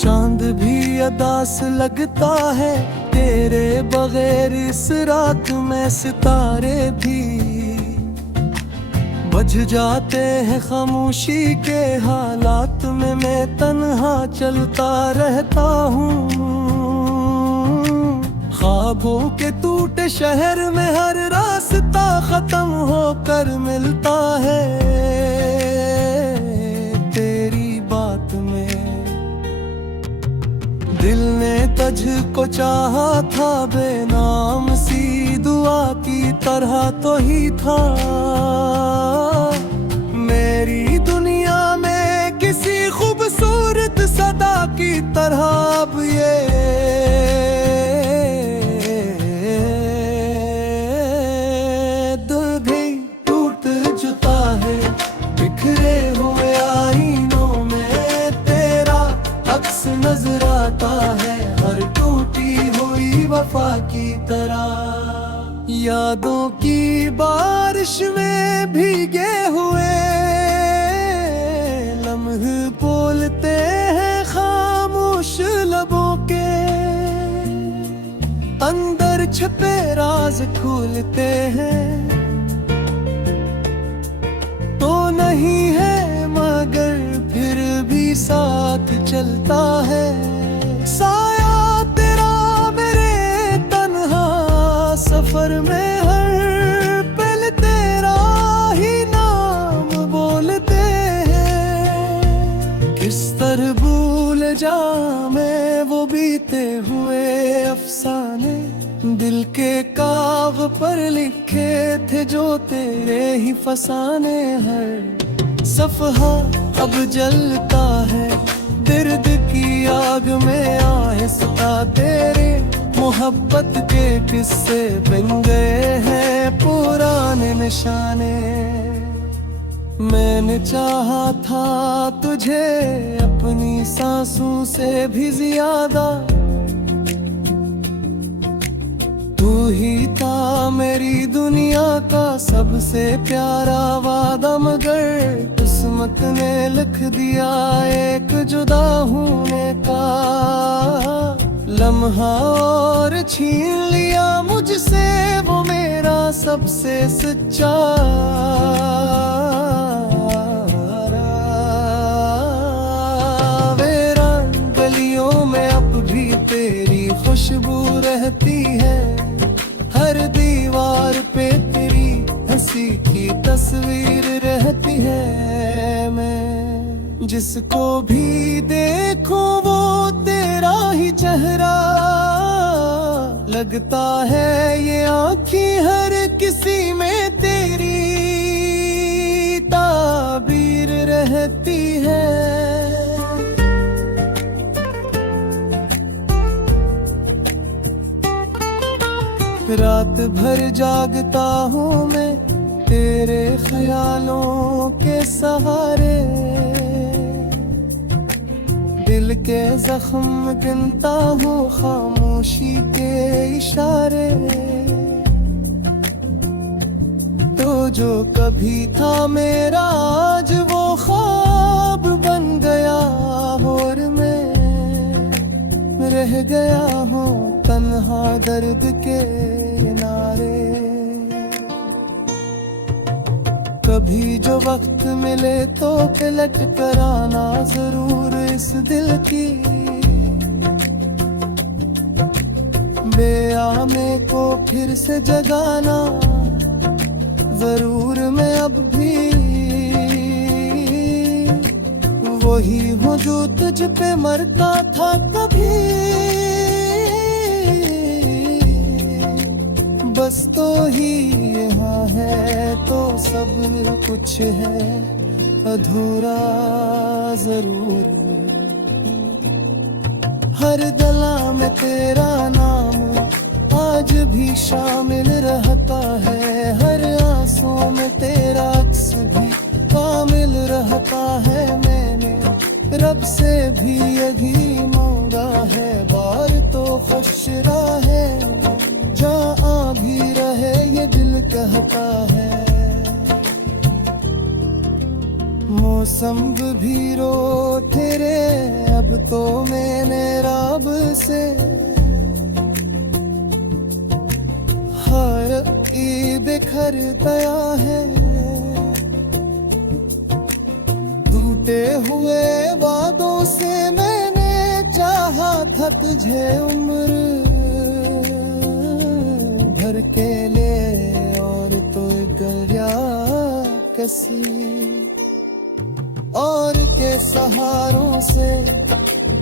चांद भी अदास लगता है तेरे बगैर, इस रात में सितारे भी बज जाते हैं खामोशी के हालात में। मैं तन्हा चलता रहता हूँ, ख्वाबों के टूटे शहर में हर रास्ता खत्म होकर मिलता है तेरी बात में। दिल ने तुझको चाहा था बेनाम सी दुआ की तरह तो ही था। मेरी दुनिया में किसी खूबसूरत सदा की तरह अब ये दिल भी टूट चुका है। बिखरे हुए आईनों में तेरा अक्स नजर आता है, हर टूटी हुई वफा की तरह। यादों की बारिश में भीगे हुए लम्हे बोलते हैं खामोश लबों के, अंदर छुपे राज खुलते हैं। तो नहीं है मगर फिर भी साथ चलता है, साया तेरा मेरे तन्हा सफर में। हर पल तेरा ही नाम बोलते हैं, किस तरह भूल जा मैं वो बीते हुए अफसाने, दिल के काग पर लिखे थे जो तेरे ही फसाने। हर सफहा अब जलता है दर्द की आग में आहिस्ता, तेरे मोहब्बत के किस्से बन गए हैं पुराने निशाने। मैंने चाहा था तुझे अपनी सांसों से भी ज्यादा, तू ही था मेरी दुनिया का सबसे प्यारा वादा, मगर किस्मत ने लिख दिया एक जुदा होने का लम्हा और छीन लिया मुझसे वो मेरा सबसे सच्चा वीरान गलियों में अब भी तेरी खुशबू रहती है, हर दीवार पे तेरी हंसी की तस्वीर रहती है। मैं जिसको भी देखूं वो तेरा ही चेहरा लगता है, ये आँखें हर किसी में तेरी ताबीर रहती है। रात भर जागता हूँ मैं तेरे ख्यालों के सहारे, दिल के जख्म गिनता हूँ खामोशी के इशारे। तो जो कभी था मेरा आज वो ख्वाब बन गया, और मैं रह गया हूँ तन्हा दर्द के किनारे। कभी जो वक्त मिले तो पलट कर आना जरूर इस दिल की बेआमे को फिर से जगाना जरूर। मैं अब भी वही हूँ जो तुझ पे मरता था कभी, बस तो ही यहाँ है तो सब कुछ है अधूरा जरूर। हर गला में तेरा नाम आज भी शामिल रहता है, हर आंसू में तेरा अक्स भी कामिल रहता है। मैंने रब से भी यही मांगा है, बार तो खुश रहे जहाँ भी रहे ये दिल कहता है। मौसम भी रो तेरे अब तो मैंने रब से हर ईद बिखर गया है। टूटे हुए वादों से मैंने चाहा था तुझे उम्र भर के लिए, और तो दरिया कसी और के सहारों से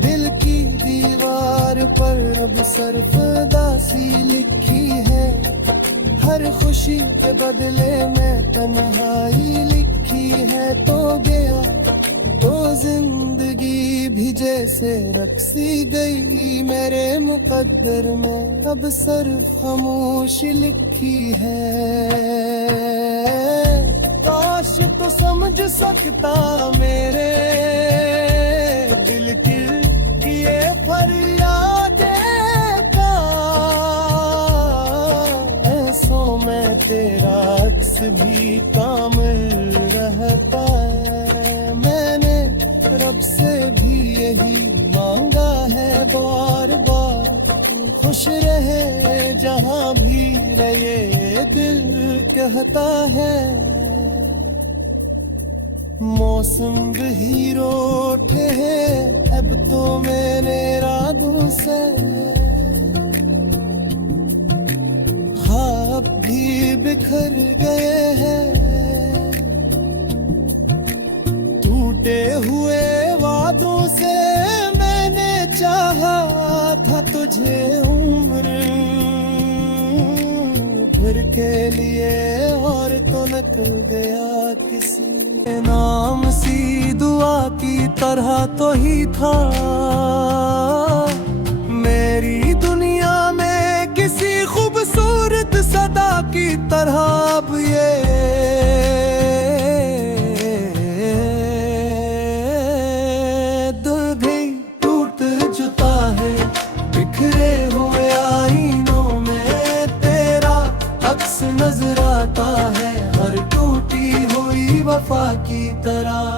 दिल की दीवार पर अब सरफदासी लिखी है। हर खुशी के बदले में तन्हाई लिखी है। तो गया तो जिंदगी भी जैसे रक्सी गई मेरे मुकद्दर में, अब सिर्फ खामोशी लिखी है। काश तो समझ सकता मेरे दिल की ये फरियादें का, ऐसों में तेरा अक्स भी कामिल रहता है। मैंने रब से भी यही मांगा है बार बार, खुश रहे जहां भी रहे दिल कहता है। मौसम भी रोटे है अब तो मेरे रातों से, ख्वाब भी बिखर गए हैं। टूटे हुए वादों से मैंने चाहा था तुझे उम्र भर के लिए, और तो निकल गया किसी नाम सी दुआ की तरह तो ही था। मेरी दुनिया में किसी खूबसूरत सदा की तरह अब ये दिल भी टूट जुता है। बिखरे हुए आईनों में तेरा अक्स नजर आता है, हर टूटी हुई वफा की तरह।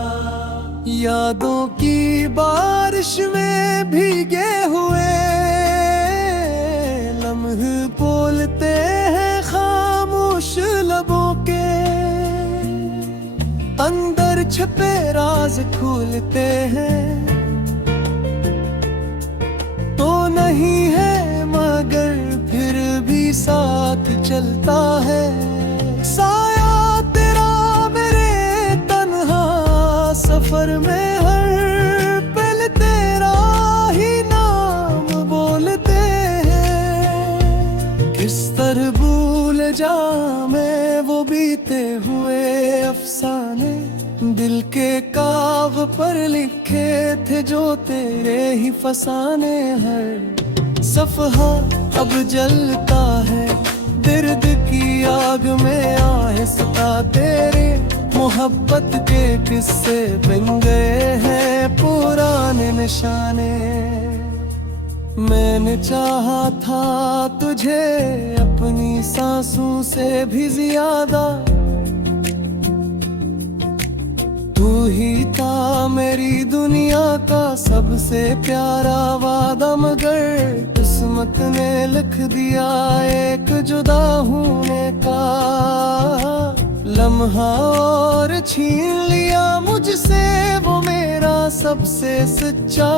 यादों की बारिश में भीगे हुए लम्हे बोलते हैं खामोश लबों के, अंदर छुपे राज खोलते हैं। तो नहीं है मगर फिर भी साथ चलता है। साया तेरा मेरे तन्हा सफर में, हर पल तेरा ही नाम बोलते हैं। किस तरह भूल जा मैं वो बीते हुए अफसाने, दिल के काव पर लिखे थे जो तेरे ही फसाने। हर सफहा अब जलता है दर्द की आग में आहिस्ता, तेरे मोहब्बत के किस्से बन गए हैं पुराने निशाने। मैंने चाहा था तुझे अपनी सांसों से भी ज्यादा, तू ही था मेरी दुनिया का सबसे प्यारा वादा, मगर किस्मत ने लिख दिया एक जुदा होने का लम्हा, और छीन लिया मुझसे वो मेरा सबसे सच्चा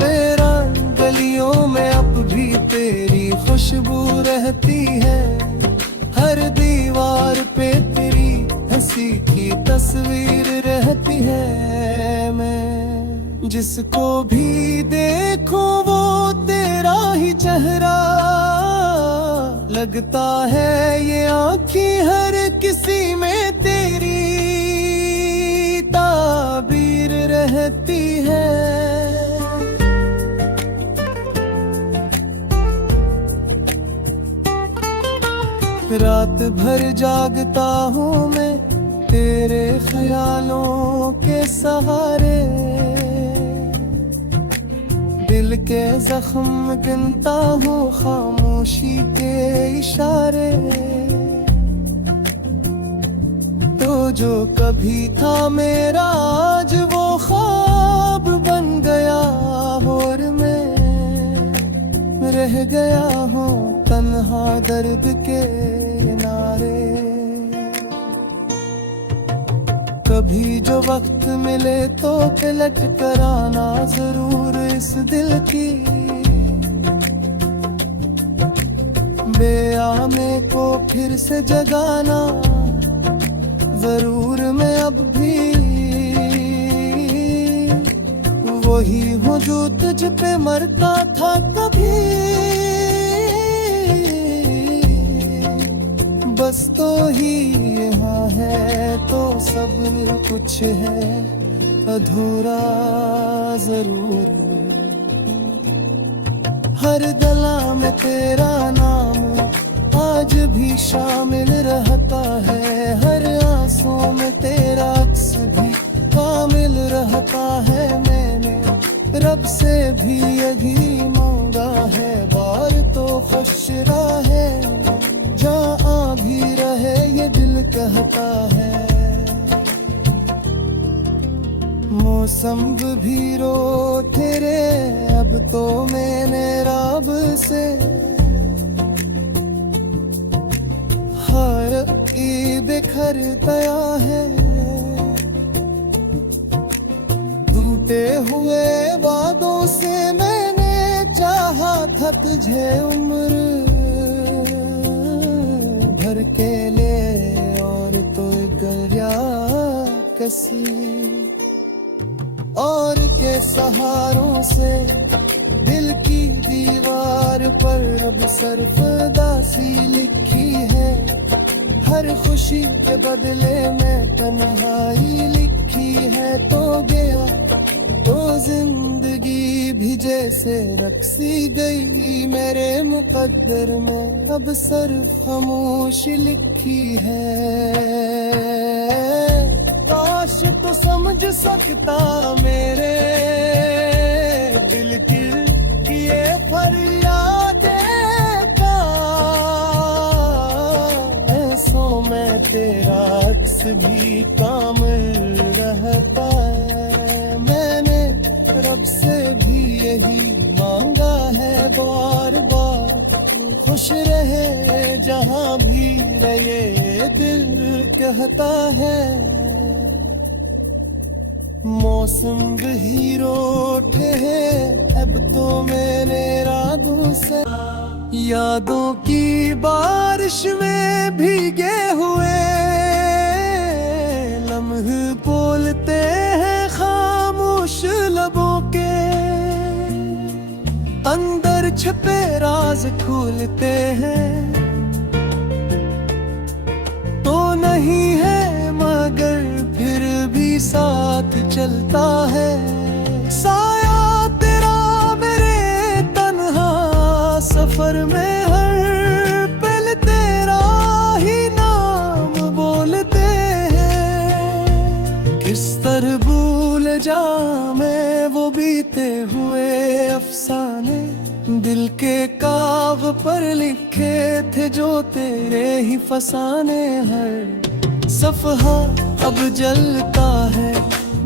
वीरान गलियों में अब भी तेरी खुशबू रहती है। हर दीवार पे तेरी हंसी की तस्वीर रहती है। मैं जिसको भी देखूं वो तेरा ही चेहरा लगता है, ये आँखें हर किसी में तेरी ताबीर रहती है। रात भर जागता हूँ मैं तेरे ख्यालों के सहारे, दिल के जख्म गिनता हूँ खामोशी के इशारे। तो जो कभी था मेरा आज वो ख्वाब बन गया, और मैं रह गया हूँ तन्हा दर्द के किनारे। कभी जो वक्त मिले तो पलट कर आना जरूर इस दिल की बेआमे को फिर से जगाना जरूर। मैं अब भी वही हूँ जो तुझ पे मरता था कभी, बस तो ही यहाँ है तो सब कुछ है अधूरा जरूर। हर गला में तेरा नाम आज भी शामिल रहता है, हर आंसू में तेरा अक्स भी कामिल रहता है। मैंने रब से भी यही मांगा है, बार तो खुश रहे जहाँ भी रहे ये दिल कहता है। मौसम भी रो तेरे अब तो मैंने रब से हर ईद बिखर गया है। टूटे हुए वादों से मैंने चाहा था तुझे उम्र भर के लिए, और तो गया कसी और के सहारों से दिल की दीवार पर अब सरफदासी लिखी है। हर खुशी के बदले में तन्हाई लिखी है, तो गया तो जिंदगी भी जैसे रक्सी गई मेरे मुकद्दर में, अब सिर्फ खामोशी लिखी है। काश तो समझ सकता मेरे दिल की ये फरियादें का, ऐसों में तेरा अक्स भी कामिल रहता है। मैंने रब से भी यही मांगा है बार बार, खुश रहे जहाँ भी रहे दिल कहता है। मौसम भी रोठे है अब तो मैंने रातों से, यादों की बारिश में भीगे हुए लम्हे बोलते हैं खामोश लबों के, अंदर छुपे राज खुलते हैं। तो नहीं है मगर फिर भी साथ चलता है, साया तेरा मेरे तन्हा सफर में, हर पल तेरा ही नाम बोलते हैं। किस तरह भूल जा मैं वो बीते हुए अफसाने, दिल के काव पर लिखे थे जो तेरे ही फसाने। हर सफहा अब जलता है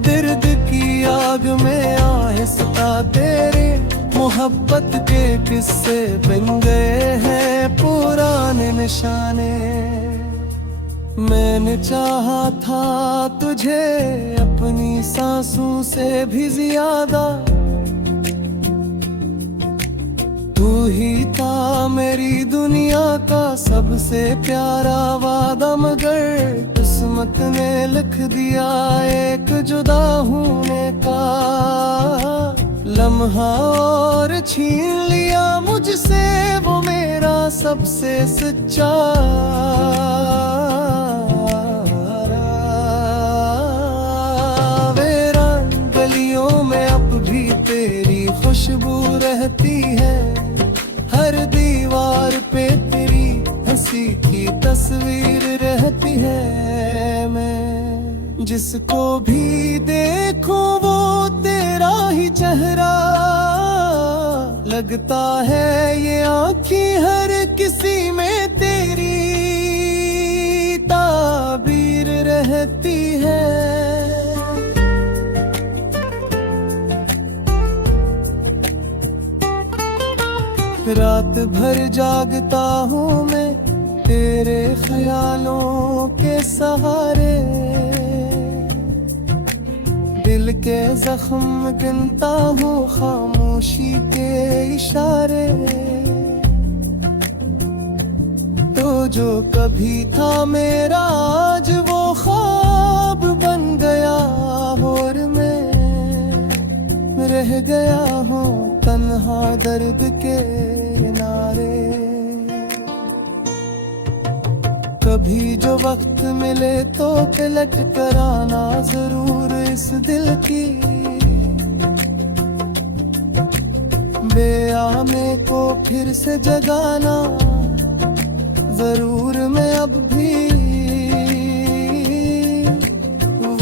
दर्द की आग में आहिस्ता, तेरे मोहब्बत के किस्से बन गए हैं पुराने निशाने। मैंने चाहा था तुझे अपनी सांसों से भी ज्यादा, तू ही था मेरी दुनिया का सबसे प्यारा वादा, मगर किस्मत ने लिख दिया एक जुदा होने का लम्हा, और छीन लिया मुझसे वो मेरा सबसे सच्चा वीरान गलियों में अब भी तेरी खुशबू रहती है, हर दीवार पे तेरी हंसी की तस्वीर रहती है। मैं जिसको भी देखूं वो तेरा ही चेहरा लगता है, ये आँखें हर किसी में तेरी ताबीर रह रहती है। रात भर जागता हूँ मैं तेरे ख्यालों के सहारे, दिल के जख्म गिनता हूँ खामोशी के इशारे। तो जो कभी था मेरा आज वो ख्वाब बन गया, और मैं रह गया हूँ तन्हा दर्द के किनारे। कभी जो वक्त मिले तो पलट कर आना जरूर इस दिल की बेआमे को फिर से जगाना जरूर। मैं अब भी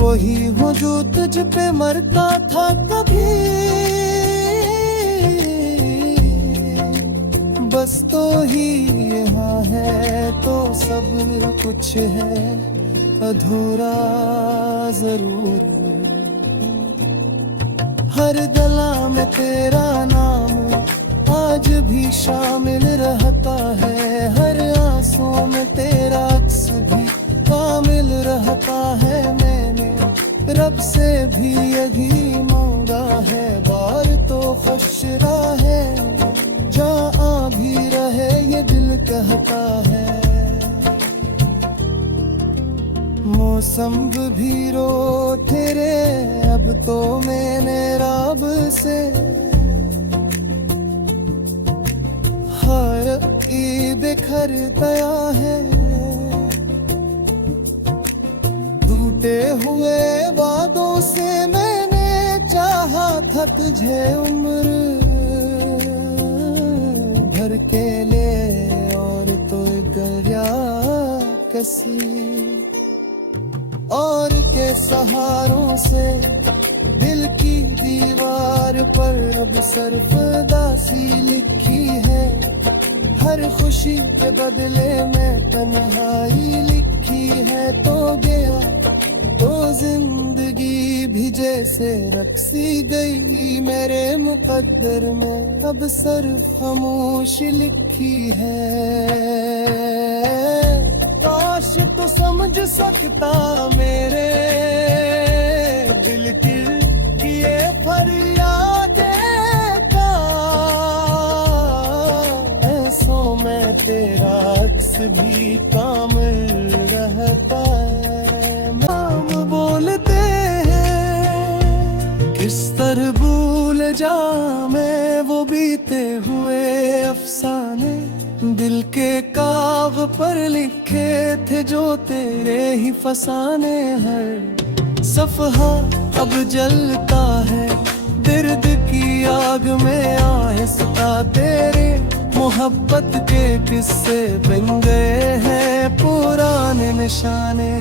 वही हूँ जो तुझ पे मरता था कभी, बस तो ही यहाँ है तो सब कुछ है अधूरा जरूर। हर गला में तेरा नाम आज भी शामिल रहता है, हर आंसू में तेरा अक्स भी कामिल रहता है। मैंने रब से भी यही मांगा है, बार तो खुश है जहाँ भी रहे ये दिल कहता है। मौसम भी रो तेरे अब तो मैंने रब से हर ईद बिखर गया है। टूटे हुए वादों से मैंने चाहा था तुझे उम्र भर के लिए, और तो गरिया कसी और के सहारों से दिल की दीवार पर अब सरफदासी लिखी है। हर खुशी के बदले में तन्हाई लिखी है। तो गया तो जिंदगी भी जैसे रक्सी गई मेरे मुकद्दर में, अब सिर्फ खामोश लिखी है। काश तो समझ सकता मेरे दिल की ये फरियादें का, ऐसों में तेरा अक्स भी कामिल रहता है। नाम बोलते हैं किस तरह भूल जा मैं वो बीते हुए अफसाने, दिल के काग पर लिखे थे जो तेरे ही फसाने। हर सफहा अब जलता है दर्द की आग में आहिस्ता, तेरे मोहब्बत के किस्से बन गए हैं पुराने निशाने।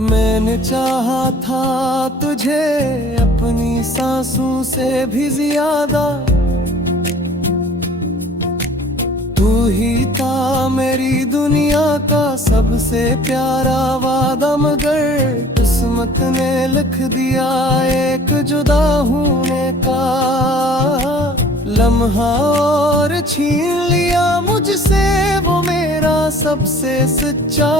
मैंने चाहा था तुझे अपनी सांसों से भी ज्यादा, तू ही था मेरी दुनिया का सबसे प्यारा वादा, मगर किस्मत ने लिख दिया एक जुदा होने का लम्हा, और छीन लिया मुझसे वो मेरा सबसे सच्चा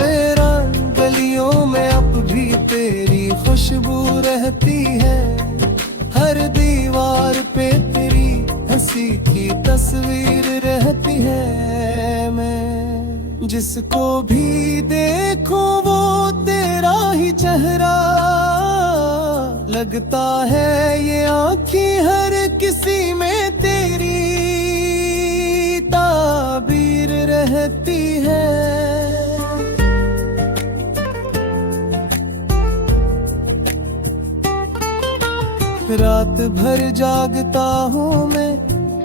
वीरान गलियों में अब भी तेरी खुशबू रहती है। हर दीवार पे तेरी हंसी की तस्वीर रहती है। मैं जिसको भी देखूं वो तेरा ही चेहरा लगता है, ये आँखें हर किसी में तेरी ताबीर रहती है। रात भर जागता हूँ मैं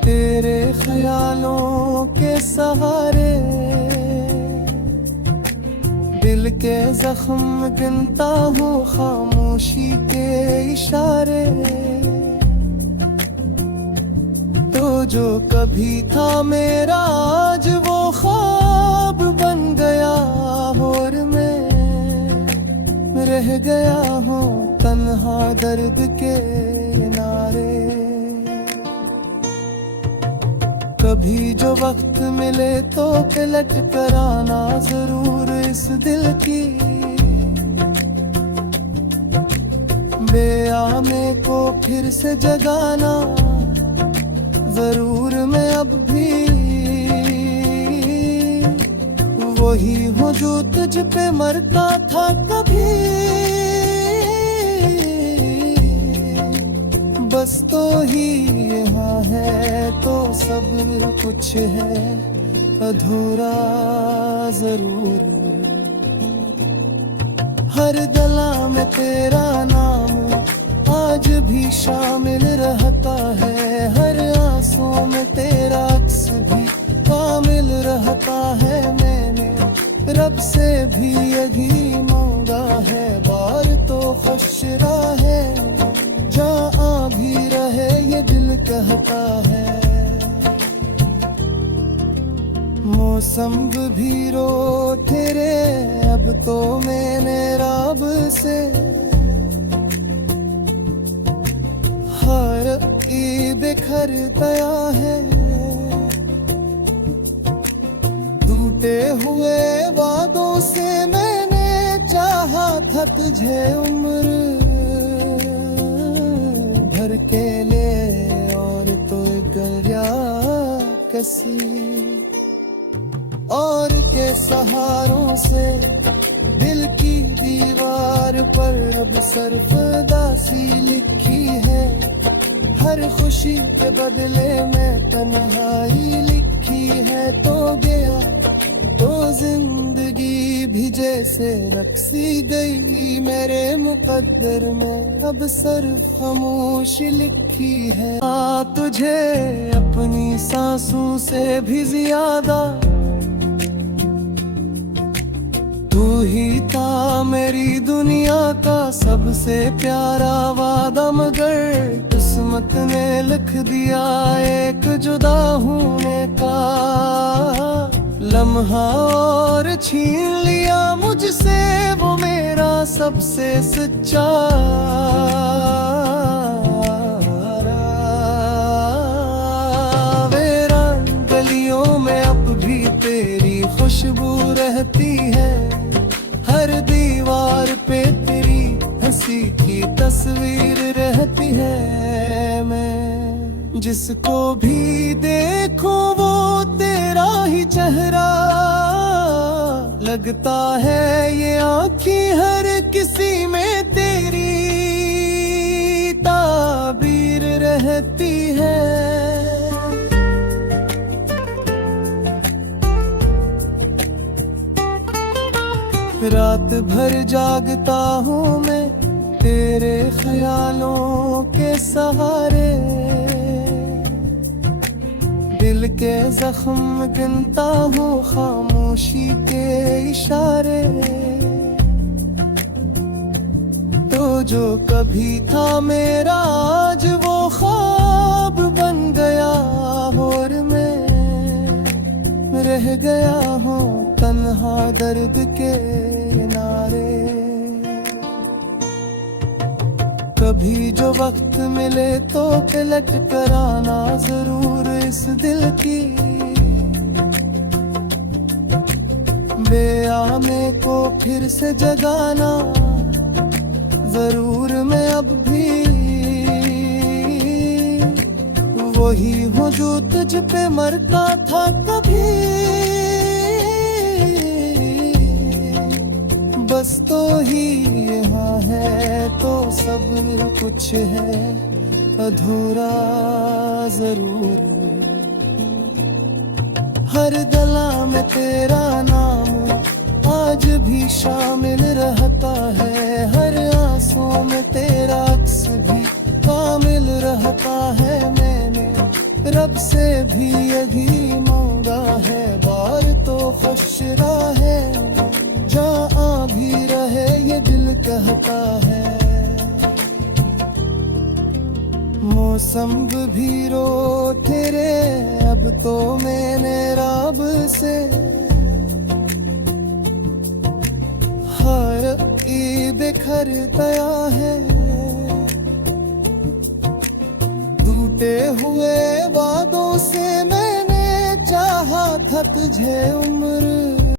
तेरे ख्यालों के सहारे, दिल के जख्म गिनता हूँ खामोशी के इशारे। तो तो जो कभी था मेरा आज वो ख्वाब बन गया, और मैं रह गया हूँ तन्हा दर्द के किनारे। कभी जो वक्त मिले तो पलट कर आना जरूर इस दिल की बेआमे को फिर से जगाना जरूर। मैं अब भी वही हूँ जो तुझ पे मरता था कभी, बस तो ही यहाँ है तो सब कुछ है अधूरा जरूर। हर गला में तेरा नाम आज भी शामिल रहता है, हर आंसू में तेरा अक्स भी कामिल रहता है। मैंने रब से भी यही मांगा है, बार तो खशरा है जहाँ भी रहे ये दिल कहता है। मौसम भी रो तेरे अब तो मैंने रब से हर की बिखर गया है। टूटे हुए वादों से मैंने चाहा था तुझे उम्र भर के लिए, और तो गया कसी और के सहारों से दिल की दीवार पर अब सरफदासी लिखी है। हर खुशी के बदले में तन्हाई लिखी है, तो गया तो जिंदगी भी जैसे रक्सी गई मेरे मुकद्दर में, अब सिर्फ खामोशी लिखी है। तुझे अपनी सांसों से भी ज्यादा तू ही था मेरी दुनिया का सबसे प्यारा वादा, मगर किस्मत ने लिख दिया एक जुदा होने का लम्हा, और छीन लिया मुझसे वो मेरा सबसे सच्चा वीरान गलियों में अब भी तेरी खुशबू रहती है, हर दीवार पे तेरी हंसी की तस्वीर रहती है। मैं जिसको भी देखूं वो तेरा ही चेहरा लगता है, ये आँखें हर किसी में तेरी ताबीर रहती है। रात भर जागता हूँ मैं तेरे ख्यालों के सहारे, दिल के जख्म गिनता हूँ खामोशी के इशारे। तो जो कभी था मेरा आज वो ख्वाब बन गया, और मैं रह गया हूँ तन्हा दर्द के किनारे। कभी जो वक्त मिले तो पलट कर आना जरूर इस दिल की बेआमे को फिर से जगाना जरूर। मैं अब भी वही हूँ जो तुझ पे मरता था कभी, बस तो ही यहाँ है तो सब कुछ है अधूरा जरूर। हर गला में तेरा नाम आज भी शामिल रहता है, हर आंसू में तेरा अक्स भी कामिल रहता है। मैंने रब से भी यही मांगा है, बार तो खशरा है जहाँ भी रहे ये दिल कहता है। मौसम भी रो तेरे, अब तो मैंने रब से हर ईद बिखर गया है। टूटे हुए वादों से मैंने चाहा था तुझे उम्र